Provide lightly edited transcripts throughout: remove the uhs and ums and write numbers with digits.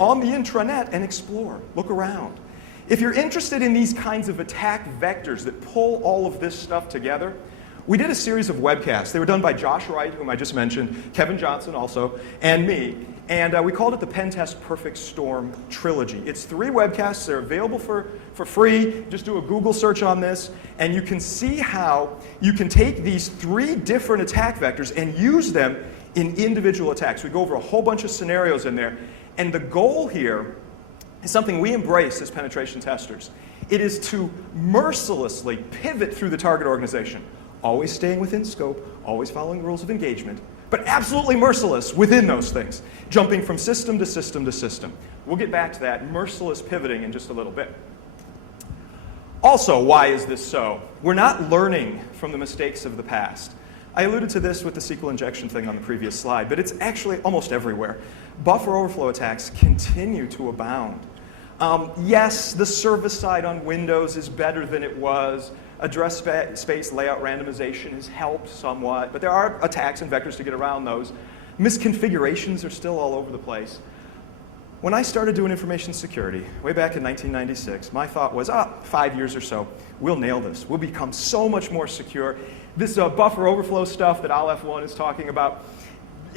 on the intranet and explore, look around. If you're interested in these kinds of attack vectors that pull all of this stuff together, we did a series of webcasts. They were done by Josh Wright, whom I just mentioned, Kevin Johnson also, and me. And we called it the Pen Test Perfect Storm Trilogy. It's 3 webcasts. They're available for free. Just do a Google search on this, and you can see how you can take these 3 different attack vectors and use them in individual attacks. We go over a whole bunch of scenarios in there. And the goal here is something we embrace as penetration testers. It is to mercilessly pivot through the target organization, always staying within scope, always following the rules of engagement, but absolutely merciless within those things, jumping from system to system to system. We'll get back to that merciless pivoting in just a little bit. Also, why is this so? We're not learning from the mistakes of the past. I alluded to this with the SQL injection thing on the previous slide, but it's actually almost everywhere. Buffer overflow attacks continue to abound. Yes, the service side on Windows is better than it was. Address space layout randomization has helped somewhat, but there are attacks and vectors to get around those. Misconfigurations are still all over the place. When I started doing information security, way back in 1996, my thought was, 5 years or so, we'll nail this. We'll become so much more secure. This buffer overflow stuff that Aleph1 is talking about,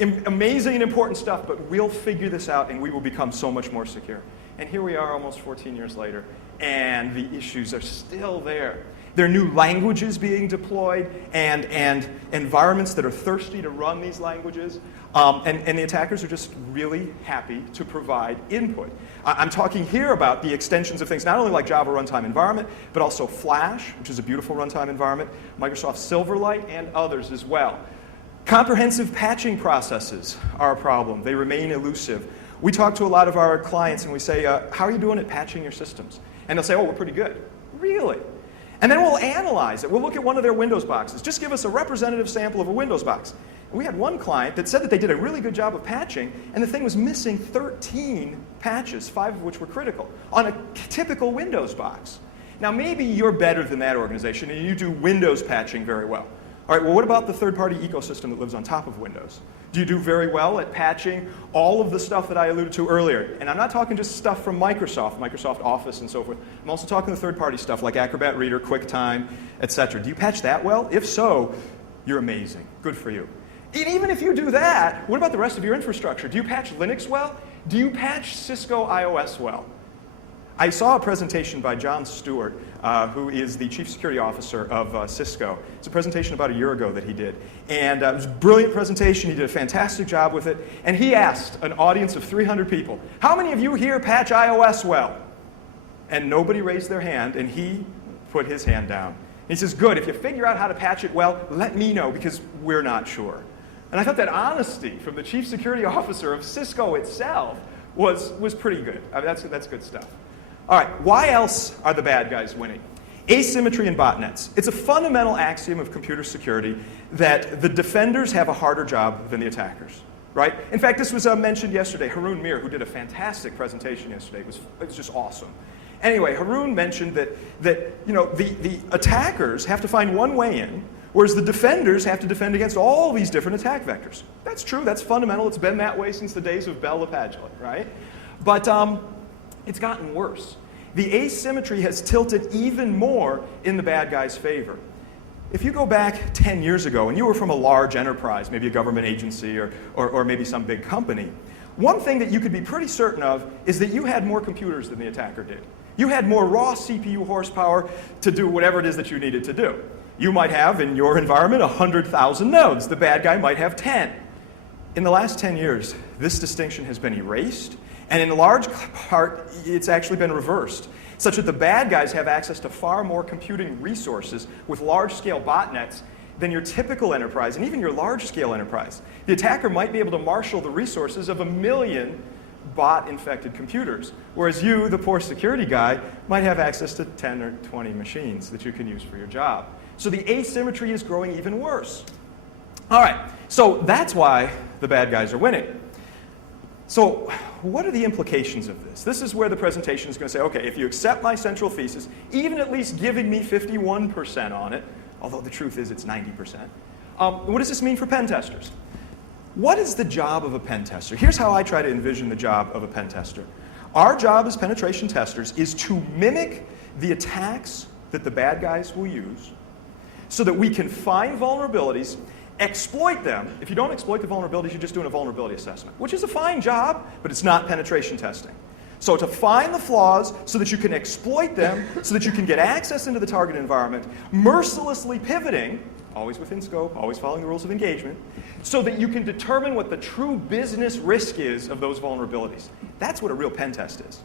amazing and important stuff, but we'll figure this out and we will become so much more secure. And here we are almost 14 years later, and the issues are still there. There are new languages being deployed and environments that are thirsty to run these languages. And the attackers are just really happy to provide input. I'm talking here about the extensions of things, not only like Java runtime environment, but also Flash, which is a beautiful runtime environment, Microsoft Silverlight, and others as well. Comprehensive patching processes are a problem. They remain elusive. We talk to a lot of our clients and we say, how are you doing at patching your systems? And they'll say, oh, we're pretty good. Really? And then we'll analyze it. We'll look at one of their Windows boxes. Just give us a representative sample of a Windows box. And we had one client that said that they did a really good job of patching, and the thing was missing 13 patches, 5 of which were critical, on a typical Windows box. Now, maybe you're better than that organization, and you do Windows patching very well. All right, well, what about the third-party ecosystem that lives on top of Windows? Do you do very well at patching all of the stuff that I alluded to earlier? And I'm not talking just stuff from Microsoft, Microsoft Office and so forth. I'm also talking the third-party stuff like Acrobat Reader, QuickTime, etc. Do you patch that well? If so, you're amazing. Good for you. And even if you do that, what about the rest of your infrastructure? Do you patch Linux well? Do you patch Cisco iOS well? I saw a presentation by John Stewart, who is the Chief Security Officer of Cisco. It's a presentation about a year ago that he did. And it was a brilliant presentation. He did a fantastic job with it. And he asked an audience of 300 people, how many of you here patch iOS well? And nobody raised their hand, and he put his hand down. And he says, good, if you figure out how to patch it well, let me know, because we're not sure. And I thought that honesty from the Chief Security Officer of Cisco itself was pretty good. I mean, that's good stuff. All right, why else are the bad guys winning? Asymmetry in botnets. It's a fundamental axiom of computer security that the defenders have a harder job than the attackers, right? In fact, this was mentioned yesterday. Haroon Mir, who did a fantastic presentation yesterday, it was just awesome. Anyway, Haroon mentioned that the attackers have to find one way in, whereas the defenders have to defend against all these different attack vectors. That's true. That's fundamental. It's been that way since the days of Bell LaPadula, right? But it's gotten worse. The asymmetry has tilted even more in the bad guy's favor. If you go back 10 years ago and you were from a large enterprise, maybe a government agency or maybe some big company, one thing that you could be pretty certain of is that you had more computers than the attacker did. You had more raw CPU horsepower to do whatever it is that you needed to do. You might have, in your environment, 100,000 nodes. The bad guy might have 10. In the last 10 years, this distinction has been erased, and in large part, it's actually been reversed, such that the bad guys have access to far more computing resources with large-scale botnets than your typical enterprise, and even your large-scale enterprise. The attacker might be able to marshal the resources of 1 million bot-infected computers, whereas you, the poor security guy, might have access to 10 or 20 machines that you can use for your job. So the asymmetry is growing even worse. All right, so that's why the bad guys are winning. So what are the implications of this? This is where the presentation is going to say, okay, if you accept my central thesis, even at least giving me 51% on it, although the truth is it's 90%, what does this mean for pen testers? What is the job of a pen tester? Here's how I try to envision the job of a pen tester. Our job as penetration testers is to mimic the attacks that the bad guys will use so that we can find vulnerabilities, exploit them. If you don't exploit the vulnerabilities, you're just doing a vulnerability assessment, which is a fine job, but it's not penetration testing. So to find the flaws so that you can exploit them, so that you can get access into the target environment, mercilessly pivoting, always within scope, always following the rules of engagement, so that you can determine what the true business risk is of those vulnerabilities. That's what a real pen test is.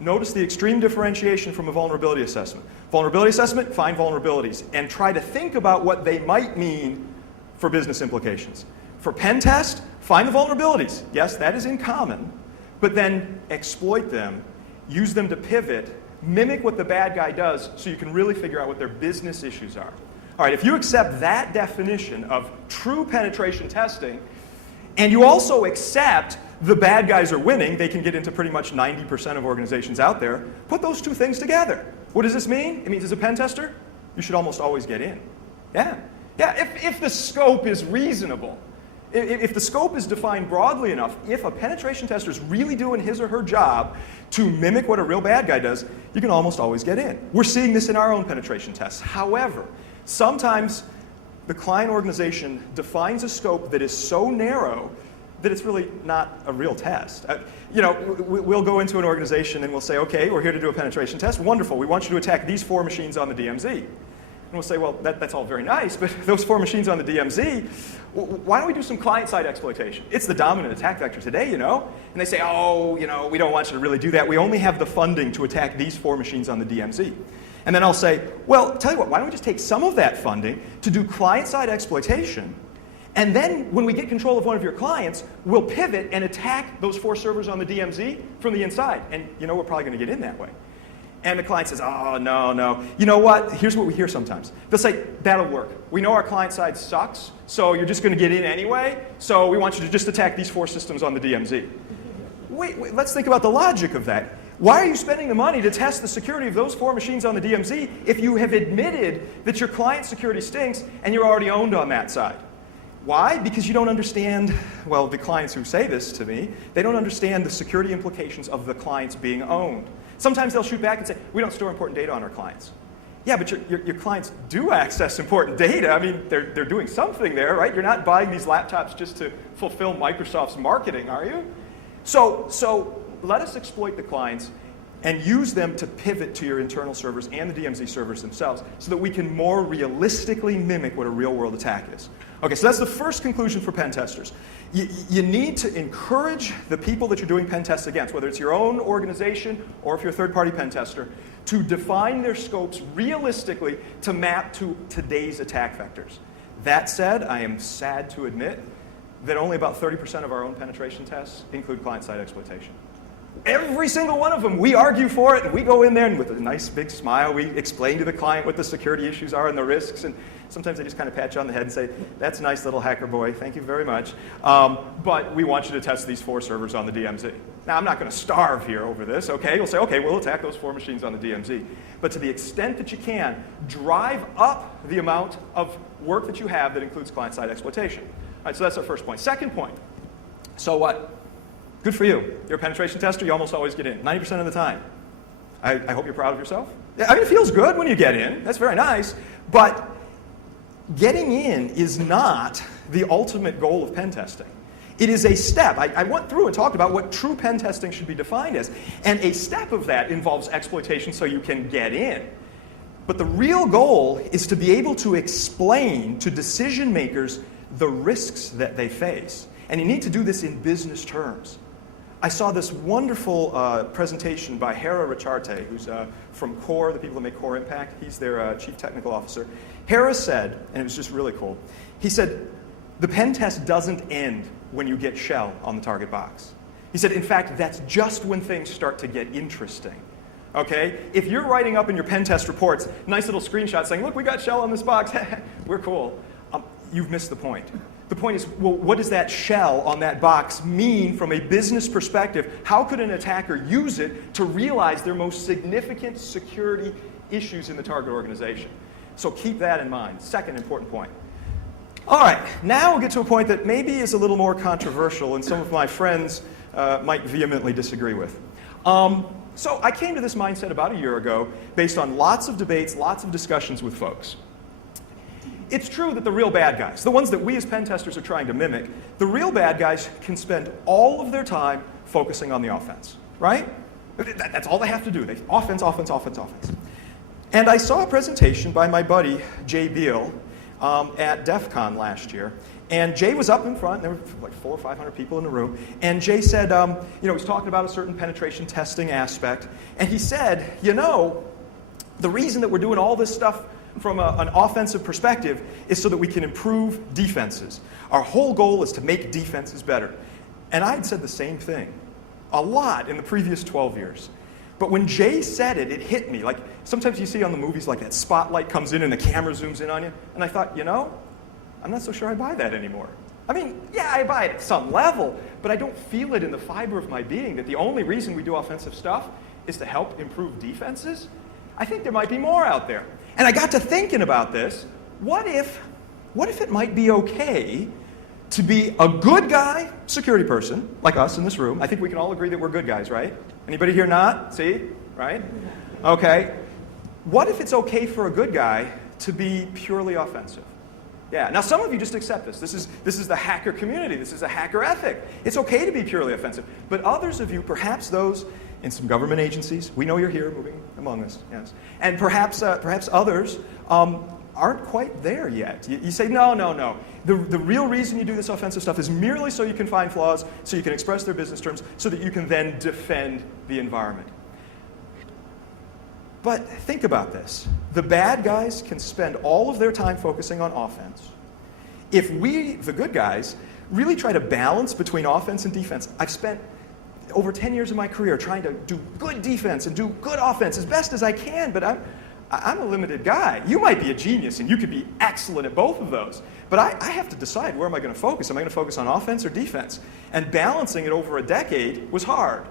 Notice the extreme differentiation from a vulnerability assessment. Vulnerability assessment, find vulnerabilities, and try to think about what they might mean for business implications. For pen test, find the vulnerabilities. Yes, that is in common, but then exploit them, use them to pivot, mimic what the bad guy does so you can really figure out what their business issues are. All right, if you accept that definition of true penetration testing, and you also accept the bad guys are winning, they can get into pretty much 90% of organizations out there, put those two things together. What does this mean? It means as a pen tester, you should almost always get in. Yeah, if the scope is reasonable, if the scope is defined broadly enough, if a penetration tester is really doing his or her job to mimic what a real bad guy does, you can almost always get in. We're seeing this in our own penetration tests. However, sometimes the client organization defines a scope that is so narrow that it's really not a real test. We'll go into an organization and we'll say, okay, we're here to do a penetration test. Wonderful, we want you to attack these 4 machines on the DMZ. And we'll say, well, that's all very nice, but those 4 machines on the DMZ, why don't we do some client-side exploitation? It's the dominant attack vector today, And they say, oh, we don't want you to really do that. We only have the funding to attack these 4 machines on the DMZ. And then I'll say, well, tell you what, why don't we just take some of that funding to do client-side exploitation, and then when we get control of one of your clients, we'll pivot and attack those 4 servers on the DMZ from the inside. And we're probably going to get in that way. And the client says, oh, no. You know what? Here's what we hear sometimes. They'll say, that'll work. We know our client side sucks, so you're just going to get in anyway, so we want you to just attack these 4 systems on the DMZ. Wait, let's think about the logic of that. Why are you spending the money to test the security of those 4 machines on the DMZ if you have admitted that your client security stinks and you're already owned on that side? Why? Because you don't understand, well, the clients who say this to me, they don't understand the security implications of the clients being owned. Sometimes they'll shoot back and say, we don't store important data on our clients. Yeah, but your clients do access important data. I mean, they're doing something there, right? You're not buying these laptops just to fulfill Microsoft's marketing, are you? So let us exploit the clients and use them to pivot to your internal servers and the DMZ servers themselves so that we can more realistically mimic what a real-world attack is. Okay, so that's the first conclusion for pen testers. You need to encourage the people that you're doing pen tests against, whether it's your own organization or if you're a third-party pen tester, to define their scopes realistically to map to today's attack vectors. That said, I am sad to admit that only about 30% of our own penetration tests include client-side exploitation. Every single one of them, we argue for it, and we go in there and with a nice big smile, we explain to the client what the security issues are and the risks, and sometimes they just kind of pat you on the head and say, that's a nice little hacker boy, thank you very much, but we want you to test these 4 servers on the DMZ. Now, I'm not going to starve here over this, okay? You'll say, okay, we'll attack those 4 machines on the DMZ. But to the extent that you can, drive up the amount of work that you have that includes client-side exploitation. All right, so that's our first point. Second point, so what? Good for you. You're a penetration tester, you almost always get in, 90% of the time. I hope you're proud of yourself. I mean, it feels good when you get in. That's very nice. But getting in is not the ultimate goal of pen testing. It is a step. I went through and talked about what true pen testing should be defined as. And a step of that involves exploitation so you can get in. But the real goal is to be able to explain to decision makers the risks that they face. And you need to do this in business terms. I saw this wonderful presentation by Hera Richarte, who's from Core, the people that make Core Impact. He's their chief technical officer. Hera said, and it was just really cool, he said, the pen test doesn't end when you get shell on the target box. He said, in fact, that's just when things start to get interesting. Okay? If you're writing up in your pen test reports, nice little screenshots saying, look, we got shell on this box, we're cool, you've missed the point. The point is, well, what does that shell on that box mean from a business perspective? How could an attacker use it to realize their most significant security issues in the target organization? So keep that in mind. Second important point. All right, now we'll get to a point that maybe is a little more controversial and some of my friends might vehemently disagree with. So I came to this mindset about a year ago based on lots of debates, lots of discussions with folks. It's true that the real bad guys, the ones that we as pen testers are trying to mimic, the real bad guys can spend all of their time focusing on the offense, right? That's all they have to do. Offense, offense, offense, offense. And I saw a presentation by my buddy, Jay Beal, at DEF CON last year. And Jay was up in front, and there were like 400 or 500 people in the room. And Jay said, he was talking about a certain penetration testing aspect. And he said, the reason that we're doing all this stuff from an offensive perspective is so that we can improve defenses. Our whole goal is to make defenses better. And I had said the same thing a lot in the previous 12 years. But when Jay said it, it hit me. Like sometimes you see on the movies like that spotlight comes in and the camera zooms in on you. And I thought, I'm not so sure I buy that anymore. I mean, yeah, I buy it at some level, but I don't feel it in the fiber of my being that the only reason we do offensive stuff is to help improve defenses. I think there might be more out there. And I got to thinking about this. What if it might be okay to be a good guy security person, like us in this room? I think we can all agree that we're good guys, right? Anybody here not? See? Right? Okay. What if it's okay for a good guy to be purely offensive? Yeah. Now, some of you just accept this. This is the hacker community. This is a hacker ethic. It's okay to be purely offensive. But others of you, perhaps those in some government agencies, we know you're here moving among us, yes. And perhaps others aren't quite there yet. You say, no. The real reason you do this offensive stuff is merely so you can find flaws, so you can express their business terms, so that you can then defend the environment. But think about this. The bad guys can spend all of their time focusing on offense. If we, the good guys, really try to balance between offense and defense, I've spent over 10 years of my career trying to do good defense and do good offense as best as I can, but I'm a limited guy. You might be a genius and you could be excellent at both of those, but I have to decide where am I going to focus. Am I going to focus on offense or defense? And balancing it over a decade was hard.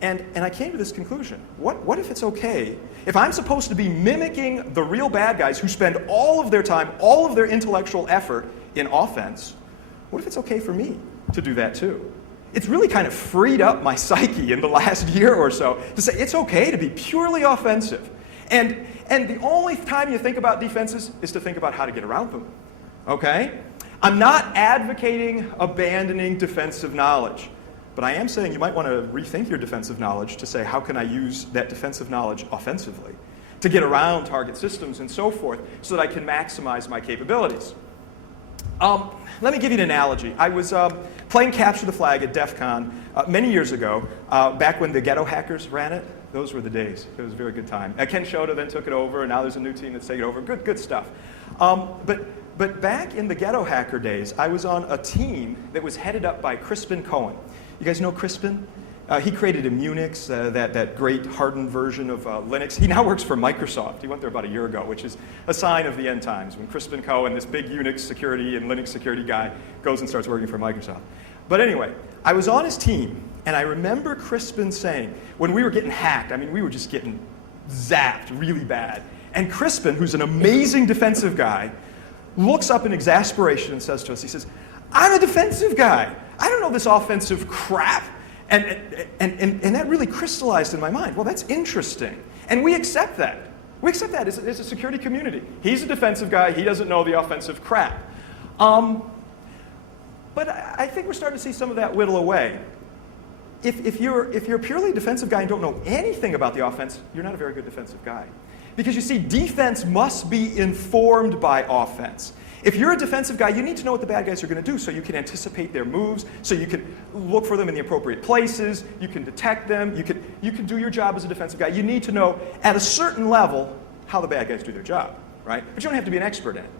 And I came to this conclusion. What if it's okay? If I'm supposed to be mimicking the real bad guys who spend all of their time, all of their intellectual effort in offense, what if it's okay for me to do that too? It's really kind of freed up my psyche in the last year or so to say it's okay to be purely offensive. And the only time you think about defenses is to think about how to get around them. Okay? I'm not advocating abandoning defensive knowledge. But I am saying you might want to rethink your defensive knowledge to say, how can I use that defensive knowledge offensively to get around target systems and so forth so that I can maximize my capabilities? Let me give you an analogy. I was playing Capture the Flag at DEF CON many years ago, back when the ghetto hackers ran it. Those were the days. It was a very good time. Ken Shota then took it over, and now there's a new team that's taking it over. Good stuff. But back in the ghetto hacker days, I was on a team that was headed up by Crispin Cohen. You guys know Crispin? He created Immunix, that great hardened version of Linux. He now works for Microsoft. He went there about a year ago, which is a sign of the end times, when Crispin Cohen, this big Unix security and Linux security guy, goes and starts working for Microsoft. But anyway, I was on his team, and I remember Crispin saying, when we were getting hacked, I mean, we were just getting zapped really bad. And Crispin, who's an amazing defensive guy, looks up in exasperation and says to us, he says, I'm a defensive guy. I don't know this offensive crap. And that really crystallized in my mind. Well, that's interesting. And we accept that. We accept that as a security community. He's a defensive guy. He doesn't know the offensive crap. But I think we're starting to see some of that whittle away. If you're purely a defensive guy and don't know anything about the offense, you're not a very good defensive guy. Because you see, defense must be informed by offense. If you're a defensive guy, you need to know what the bad guys are going to do so you can anticipate their moves, so you can look for them in the appropriate places, you can detect them, you can do your job as a defensive guy. You need to know at a certain level how the bad guys do their job, right? But you don't have to be an expert in it.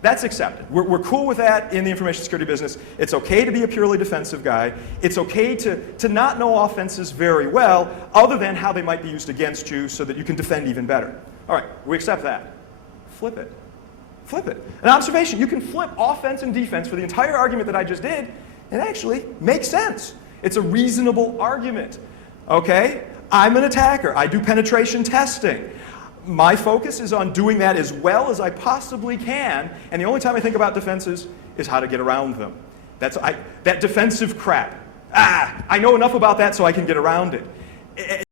That's accepted. We're cool with that in the information security business. It's okay to be a purely defensive guy. It's okay to not know offenses very well, other than how they might be used against you so that you can defend even better. All right, we accept that. Flip it. Flip it. An observation, you can flip offense and defense for the entire argument that I just did, and it actually makes sense. It's a reasonable argument. Okay? I'm an attacker. I do penetration testing. My focus is on doing that as well as I possibly can, and the only time I think about defenses is how to get around them. That defensive crap. I know enough about that so I can get around it.